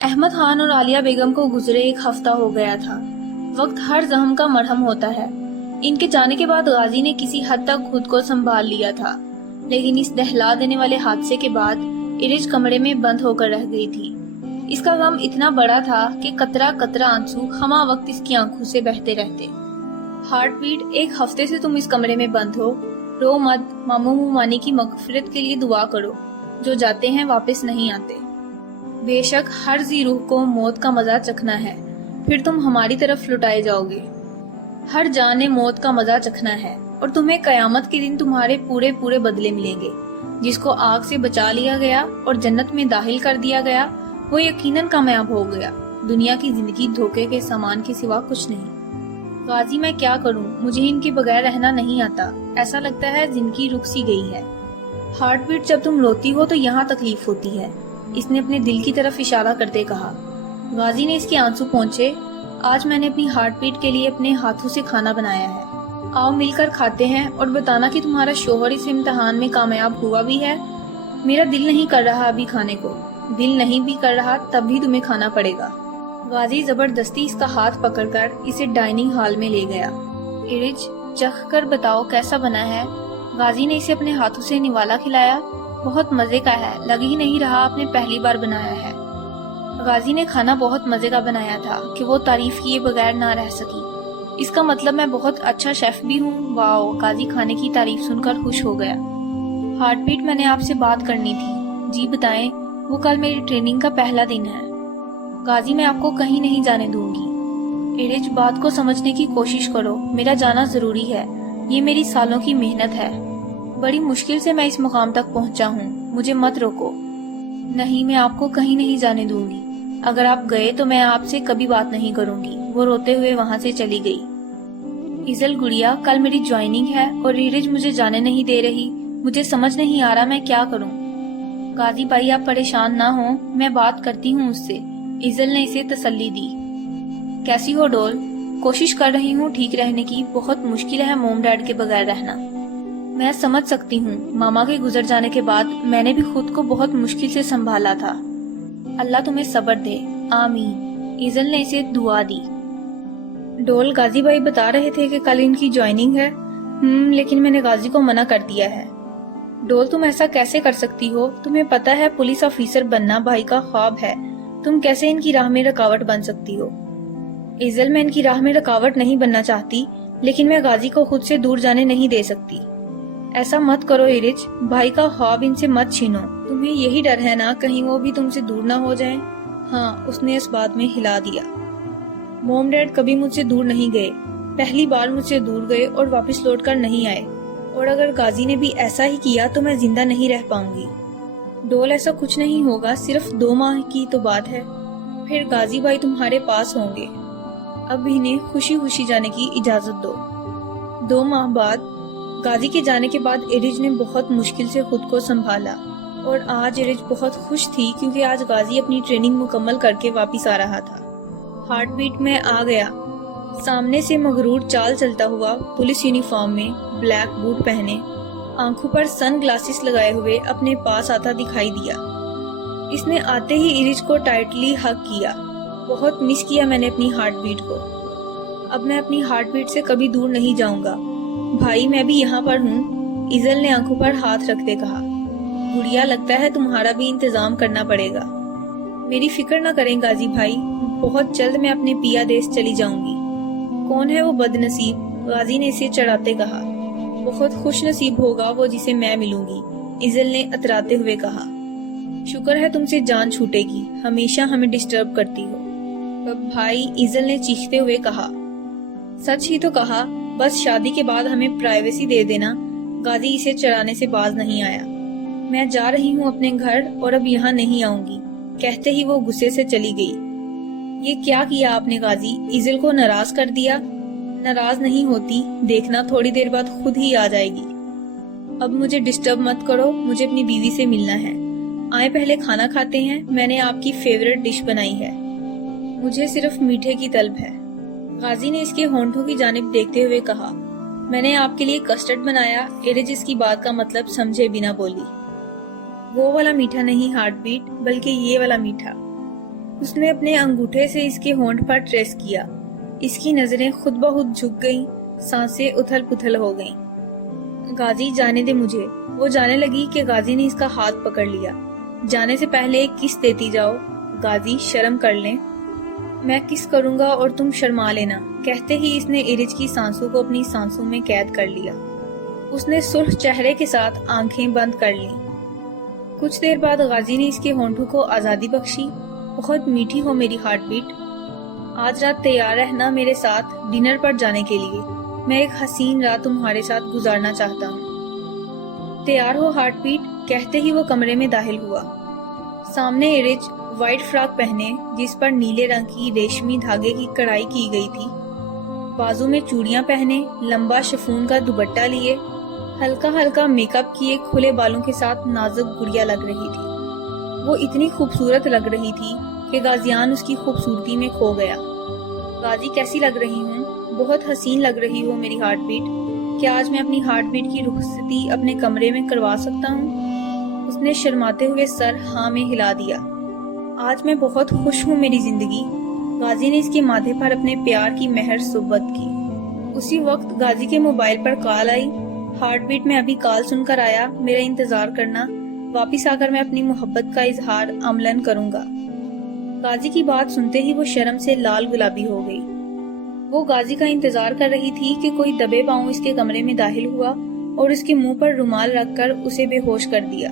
احمد خان اور عالیہ بیگم کو گزرے ایک ہفتہ ہو گیا تھا۔ وقت ہر زخم کا مرہم ہوتا ہے۔ ان کے جانے کے بعد غازی نے کسی حد تک خود کو سنبھال لیا تھا، لیکن اس دہلا دینے والے حادثے کے بعد ارج کمرے میں بند ہو کر رہ گئی تھی۔ اس کا غم اتنا بڑا تھا کہ قطرہ قطرہ آنسو ہمہ وقت اس کی آنکھوں سے بہتے رہتے۔ ہارٹ بیٹ، ایک ہفتے سے تم اس کمرے میں بند ہو، رو مت، ماموں ممانی کی مغفرت کے لیے دعا کرو، جو جاتے ہیں واپس نہیں آتے۔ بے شک ہر ذی روح کو موت کا مزہ چکھنا ہے، پھر تم ہماری طرف لٹائے جاؤ گے۔ ہر جان نے موت کا مزہ چکھنا ہے، اور تمہیں قیامت کے دن تمہارے پورے بدلے ملیں گے۔ جس کو آگ سے بچا لیا گیا اور جنت میں داخل کر دیا گیا، وہ یقیناً کامیاب ہو گیا۔ دنیا کی زندگی دھوکے کے سامان کے سوا کچھ نہیں۔ غازی، میں کیا کروں؟ مجھے ان کے بغیر رہنا نہیں آتا۔ ایسا لگتا ہے زندگی رک سی گئی ہے۔ ہارٹ بیٹ، جب تم روتی ہو تو یہاں تکلیف ہوتی ہے، اس نے اپنے دل کی طرف اشارہ کرتے کہا۔ غازی نے اس کے آنسو پونچھے۔ آج میں نے اپنی ہارٹ بیٹ کے لیے اپنے ہاتھوں سے کھانا بنایا ہے، آؤ مل کر کھاتے ہیں اور بتانا کہ تمہارا شوہر اس امتحان میں کامیاب ہوا بھی ہے۔ میرا دل نہیں کر رہا ابھی کھانے کو۔ دل نہیں بھی کر رہا تب بھی تمہیں کھانا پڑے گا۔ غازی زبردستی اس کا ہاتھ پکڑ کر اسے ڈائننگ ہال میں لے گیا۔ ارج، چکھ کر بتاؤ کیسا بنا ہے۔ غازی نے اسے اپنے ہاتھوں سے نوالا کھلایا۔ بہت مزے کا ہے، لگ ہی نہیں رہا آپ نے پہلی بار بنایا ہے۔ غازی نے کھانا بہت مزے کا بنایا تھا کہ وہ تعریف کیے بغیر نہ رہ سکی۔ اس کا مطلب میں بہت اچھا شیف بھی ہوں؟ واو! غازی کھانے کی تعریف سن کر خوش ہو گیا۔ ہارٹ بیٹ، میں نے آپ سے بات کرنی تھی۔ جی بتائیں۔ وہ کل میری ٹریننگ کا پہلا دن ہے۔ غازی، میں آپ کو کہیں نہیں جانے دوں گی۔ ارج، بات کو سمجھنے کی کوشش کرو، میرا جانا ضروری ہے، یہ میری سالوں کی محنت ہے۔ بڑی مشکل سے میں اس مقام تک پہنچا ہوں، مجھے مت روکو۔ نہیں، میں آپ کو کہیں نہیں جانے دوں گی۔ اگر آپ گئے تو میں آپ سے کبھی بات نہیں کروں گی۔ وہ روتے ہوئے وہاں سے چلی گئی۔ ایزل گڑیا، کل میری جوائننگ ہے اور ارج مجھے جانے نہیں دے رہی، مجھے سمجھ نہیں آ رہا میں کیا کروں۔ غازی بھائی، آپ پریشان نہ ہوں، میں بات کرتی ہوں اس سے۔ ایزل نے اسے تسلی دی۔ کیسی ہو ڈول؟ کوشش کر رہی ہوں ٹھیک رہنے کی، بہت مشکل ہے موم ڈیڈ کے بغیر رہنا۔ میں سمجھ سکتی ہوں، ماما کے گزر جانے کے بعد میں نے بھی خود کو بہت مشکل سے سنبھالا تھا۔ اللہ تمہیں صبر دے، آمین۔ ایزل نے اسے دعا دی۔ ڈول، غازی بھائی بتا رہے تھے کہ کل ان کی جوائننگ ہے۔ لیکن میں نے غازی کو منع کر دیا ہے۔ ڈول، تم ایسا کیسے کر سکتی ہو؟ تمہیں پتہ ہے پولیس آفیسر بننا بھائی کا خواب ہے، تم کیسے ان کی راہ میں رکاوٹ بن سکتی ہو؟ ایزل، میں ان کی راہ میں رکاوٹ نہیں بننا چاہتی، لیکن میں غازی کو خود سے دور جانے نہیں دے سکتی۔ ایسا مت کرو ارج، بھائی کا خواب ان سے مت چھینو۔ تمہیں یہی ڈر ہے نا کہیں وہ بھی تم سے دور نہ ہو جائیں؟ ہاں، اس نے اس بات میں ہلا دیا۔ موم ڈیڈ کبھی مجھ سے دور نہیں گئے، پہلی بار مجھ سے دور گئے اور واپس لوٹ کر نہیں آئے، اور اگر غازی نے بھی ایسا ہی کیا تو میں زندہ نہیں رہ پاؤں گی۔ ڈول، ایسا کچھ نہیں ہوگا، صرف 2 ماہ کی تو بات ہے، پھر غازی بھائی تمہارے پاس ہوں گے۔ اب انہیں خوشی خوشی جانے کی اجازت دو۔ 2 ماہ بعد غازی کے جانے کے بعد ارج نے بہت مشکل سے خود کو سنبھالا، اور آج ارج بہت خوش تھی کیونکہ آج غازی اپنی ٹریننگ مکمل کر کے واپس آ رہا تھا۔ ہارٹ بیٹ، میں آ گیا۔ سامنے سے مغرور چال چلتا ہوا، پولیس یونیفارم میں، بلیک بوٹ پہنے، آنکھوں پر سن گلاسز لگائے ہوئے اپنے پاس آتا دکھائی دیا۔ اس نے آتے ہی ارج کو ٹائٹلی ہگ کیا۔ بہت مس کیا میں نے اپنی ہارٹ بیٹ کو۔ اب میں اپنی ہارٹ بیٹ سے کبھی دور نہیں جاؤں گا۔ بھائی، میں بھی یہاں پر ہوں، ایزل نے آنکھوں پر ہاتھ رکھتے کہا۔ گڑیا، لگتا ہے تمہارا بھی انتظام کرنا پڑے گا۔ میری فکر نہ کریں غازی بھائی، بہت جلد میں اپنے پیا دیس چلی جاؤں گی۔ کون ہے وہ بد نصیب؟ غازی نے اسے چڑھاتے کہا۔ بہت خوش نصیب ہوگا وہ جسے میں ملوں گی، ایزل نے اتراتے ہوئے کہا۔ شکر ہے تم سے جان چھوٹے گی، ہمیشہ ہمیں ڈسٹرب کرتی ہو۔ بھائی، ایزل نے چیختے ہوئے کہا۔ سچ ہی تو کہا، بس شادی کے بعد ہمیں پرائیویسی دے دینا۔ غازی اسے چڑھانے سے باز نہیں آیا۔ میں جا رہی ہوں اپنے گھر اور اب یہاں نہیں آؤں گی، کہتے ہی وہ غصے سے چلی گئی۔ یہ کیا کیا آپ نے غازی؟ ایزل کو ناراض کر دیا؟ ناراض نہیں ہوتی، دیکھنا تھوڑی دیر بعد خود ہی آ جائے گی۔ اب مجھے ڈسٹرب مت کرو، مجھے اپنی بیوی سے ملنا ہے۔ آئیں پہلے کھانا کھاتے ہیں، میں نے آپ کی فیورٹ ڈش بنائی ہے۔ مجھے صرف میٹھے کی طلب ہے، غازی نے اس کے ہونٹوں کی جانب دیکھتے ہوئے کہا۔ میں نے آپ کے لیے کسٹرڈ بنایا۔ ارج اس کی بات کا مطلب سمجھے بنا بولی۔ وہ والا میٹھا نہیں ہارٹ بیٹ، بلکہ یہ والا میٹھا۔ اس نے اپنے انگوٹھے سے اس کے ہونٹ پر ٹریس کیا۔ اس کی نظریں خود بخود جھک گئیں، سانسیں اتھل پتھل ہو گئیں۔ غازی جانے دے مجھے۔ وہ جانے لگی کہ غازی نے اس کا ہاتھ پکڑ لیا۔ جانے سے پہلے ایک کس دیتی جاؤ۔ غازی شرم کر لیں۔ میں کس کروں گا اور تم شرما لینا۔ کہتے ہی اس نے ارج کی سانسوں کو اپنی سانسوں میں قید کر لیا۔ اس نے سرخ چہرے کے ساتھ آنکھیں بند کر لیں۔ کچھ دیر بعد غازی نے اس کے ہونٹوں کو آزادی بخشی۔ بہت میٹھی ہو میری ہارٹ بیٹ۔ آج رات تیار رہنا میرے ساتھ ڈنر پر جانے کے لیے۔ میں ایک حسین رات تمہارے ساتھ گزارنا چاہتا ہوں۔ تیار ہو ہارٹ بیٹ، کہتے ہی وہ کمرے میں داخل ہوا۔ سامنے ارج وائٹ فراک پہنے جس پر نیلے رنگ کی ریشمی دھاگے کی کڑھائی کی گئی تھی، بازو میں چوڑیاں پہنے، لمبا شفون کا دوپٹہ لیے، ہلکا ہلکا میک اپ کیے، کھلے بالوں کے ساتھ نازک گڑیا لگ رہی تھی۔ وہ اتنی خوبصورت لگ رہی تھی کہ غازیان اس کی خوبصورتی میں کھو گیا۔ غازی کیسی لگ رہی ہوں؟ بہت حسین لگ رہی ہو میری ہارٹ بیٹ۔ کیا آج میں اپنی ہارٹ بیٹ کی رخصتی اپنے کمرے میں کروا سکتا ہوں؟ اس نے شرماتے ہوئے سر ہاں میں ہلا دیا۔ آج میں بہت خوش ہوں میری زندگی۔ غازی نے اس کے ماتھے پر اپنے پیار کی مہر صحبت کی۔ اسی وقت غازی کے موبائل پر کال آئی۔ ہارٹ بیٹ میں ابھی کال سن کر آیا، میرا انتظار کرنا، واپس آ کر میں اپنی محبت کا اظہار عملاً کروں گا۔ غازی کی بات سنتے ہی وہ شرم سے لال گلابی ہو گئی۔ وہ غازی کا انتظار کر رہی تھی کہ کوئی دبے پاؤں اس کے کمرے میں داخل ہوا اور اس کے منہ پر رومال رکھ کر اسے بے ہوش کر دیا۔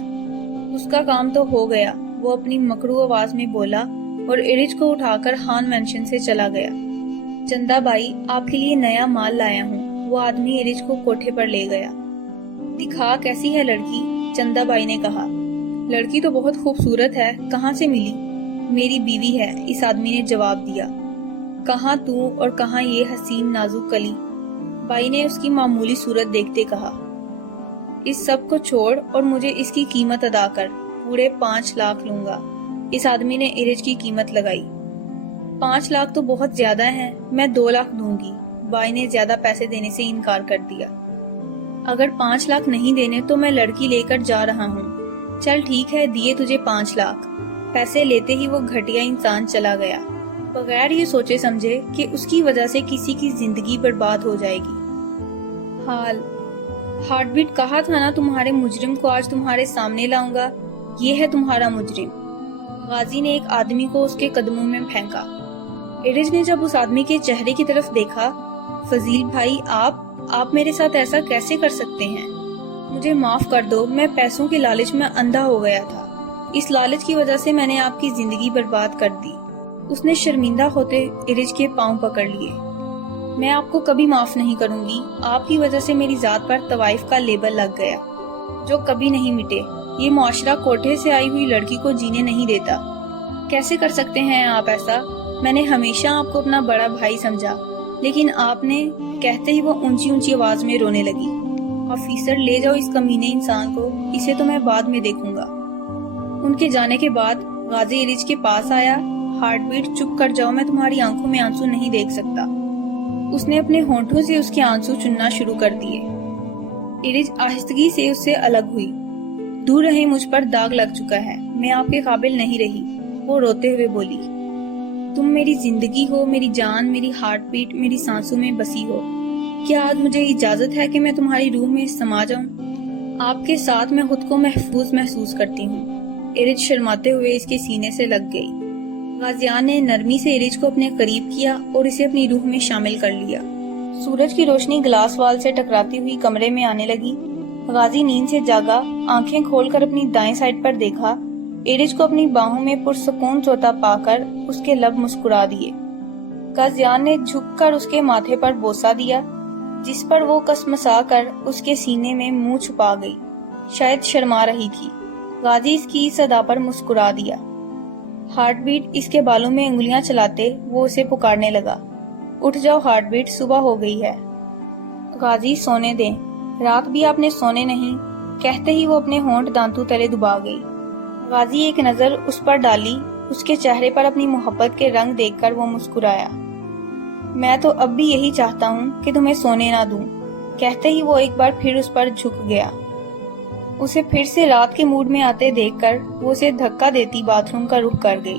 اس کا کام تو ہو گیا، وہ اپنی مکرو آواز میں بولا اور ارج کو اٹھا کر خان مینشن سے چلا گیا۔ چندا بائی، آپ کے لیے نیا مال لایا ہوں۔ وہ آدمی ارج کو کوٹھے پر لے گیا۔ دکھا کیسی ہے لڑکی؟ چندا بائی نے کہا۔ لڑکی تو بہت خوبصورت ہے، کہاں سے ملی؟ میری بیوی ہے، اس آدمی نے جواب دیا۔ کہاں تو اور کہاں یہ حسین نازک کلی؟ بائی نے اس کی معمولی صورت دیکھتے کہا۔ اس سب کو چھوڑ اور مجھے اس کی قیمت ادا کر، پورے 5 لاکھ لوں گا۔ اس آدمی نے ارج کی قیمت لگائی۔ 5 لاکھ تو بہت زیادہ ہیں، میں 2 لاکھ دوں گی۔ بائی نے زیادہ پیسے دینے سے انکار کر دیا۔ اگر 5 لاکھ نہیں دینے تو میں لڑکی لے کر جا رہا ہوں۔ چل ٹھیک ہے، دیے تجھے 5 لاکھ۔ پیسے لیتے ہی وہ گھٹیا انسان چلا گیا، بغیر یہ سوچے سمجھے کہ اس کی وجہ سے کسی کی زندگی برباد ہو جائے گی۔ ہارٹ بیٹ، کہا تھا نا تمہارے مجرم کو آج تمہارے سامنے لاؤں گا، یہ ہے تمہارا مجرم۔ غازی نے ایک آدمی کو اس کے قدموں میں پھینکا۔ ارج نے جب اس آدمی کے چہرے کی طرف دیکھا، فضیل بھائی، آپ میرے ساتھ ایسا کیسے کر سکتے ہیں؟ مجھے معاف کر دو، میں پیسوں کے لالچ میں اندھا ہو گیا تھا۔ اس لالچ کی وجہ سے میں نے آپ کی زندگی برباد کر دی۔ اس نے شرمندہ ہوتے ارج کے پاؤں پکڑ لیے۔ میں آپ کو کبھی معاف نہیں کروں گی۔ آپ کی وجہ سے میری ذات پر طوائف کا لیبل لگ گیا جو کبھی نہیں مٹے۔ یہ معاشرہ کوٹھے سے آئی ہوئی لڑکی کو جینے نہیں دیتا۔ کیسے کر سکتے ہیں آپ ایسا؟ میں نے ہمیشہ آپ کو اپنا بڑا بھائی سمجھا، لیکن آپ نے… کہتے ہی وہ اونچی اونچی آواز میں رونے لگی۔ آفیسر، لے جاؤ اس کمینے انسان کو، اسے تو میں بعد میں دیکھوں گا۔ ان کے جانے کے بعد غازی ارج کے پاس آیا۔ ہارٹ بیٹ، چپ کر جاؤ، میں تمہاری آنکھوں میں آنسو نہیں دیکھ سکتا۔ اس نے اپنے ہونٹوں سے اس کے آنسو چننا شروع کر دیے۔ ارج آہستگی سے اس سے الگ ہوئی۔ دور رہے، مجھ پر داغ لگ چکا ہے، میں آپ کے قابل نہیں رہی، وہ روتے ہوئے بولی۔ تم میری زندگی ہو، میری جان، میری ہارٹ بیٹ، میری سانسوں میں بسی ہو۔ کیا آج مجھے اجازت ہے کہ میں تمہاری روح میں سما جاؤں؟ آپ کے ساتھ میں خود کو محفوظ محسوس کرتی ہوں۔ ارج شرماتے ہوئے اس کے سینے سے لگ گئی۔ غازیان نے نرمی سے ارج کو اپنے قریب کیا اور اسے اپنی روح میں شامل کر لیا۔ سورج کی روشنی گلاس وال سے ٹکراتی ہوئی کمرے میں آنے لگی۔ غازی نیند سے جاگا، آنکھیں کھول کر اپنی دائیں سائڈ پر دیکھا۔ ارج کو اپنی باہوں میں پرسکون سوتا پا کر اس کے لب مسکرا دیے۔ غازیان نے جھک کر اس کے ماتھے پر بوسہ دیا، جس پر وہ کسمسا کر اس کے سینے میں منہ چھپا گئی، شاید شرما رہی تھی۔ غازی اس کی صدا پر مسکرا دیا۔ ہارٹ بیٹ، اس کے بالوں میں انگلیاں چلاتے وہ اسے پکارنے لگا۔ اٹھ جاؤ ہارٹ بیٹ، صبح ہو گئی ہے۔ غازی، سونے دیں، رات بھی آپ نے سونے نہیں، کہتے ہی وہ اپنے ہونٹ دانتوں تلے دبا گئی۔ غازی ایک نظر اس پر ڈالی، اس کے چہرے پر اپنی محبت کے رنگ دیکھ کر وہ مسکرایا۔ میں تو اب بھی یہی چاہتا ہوں کہ تمہیں سونے نہ دوں، کہتے ہی وہ ایک بار پھر اس پر جھک گیا۔ اسے پھر سے رات کے موڈ میں آتے دیکھ کر وہ اسے دھکا دیتی باتھ روم کا رخ کر گئی۔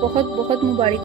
بہت بہت مبارک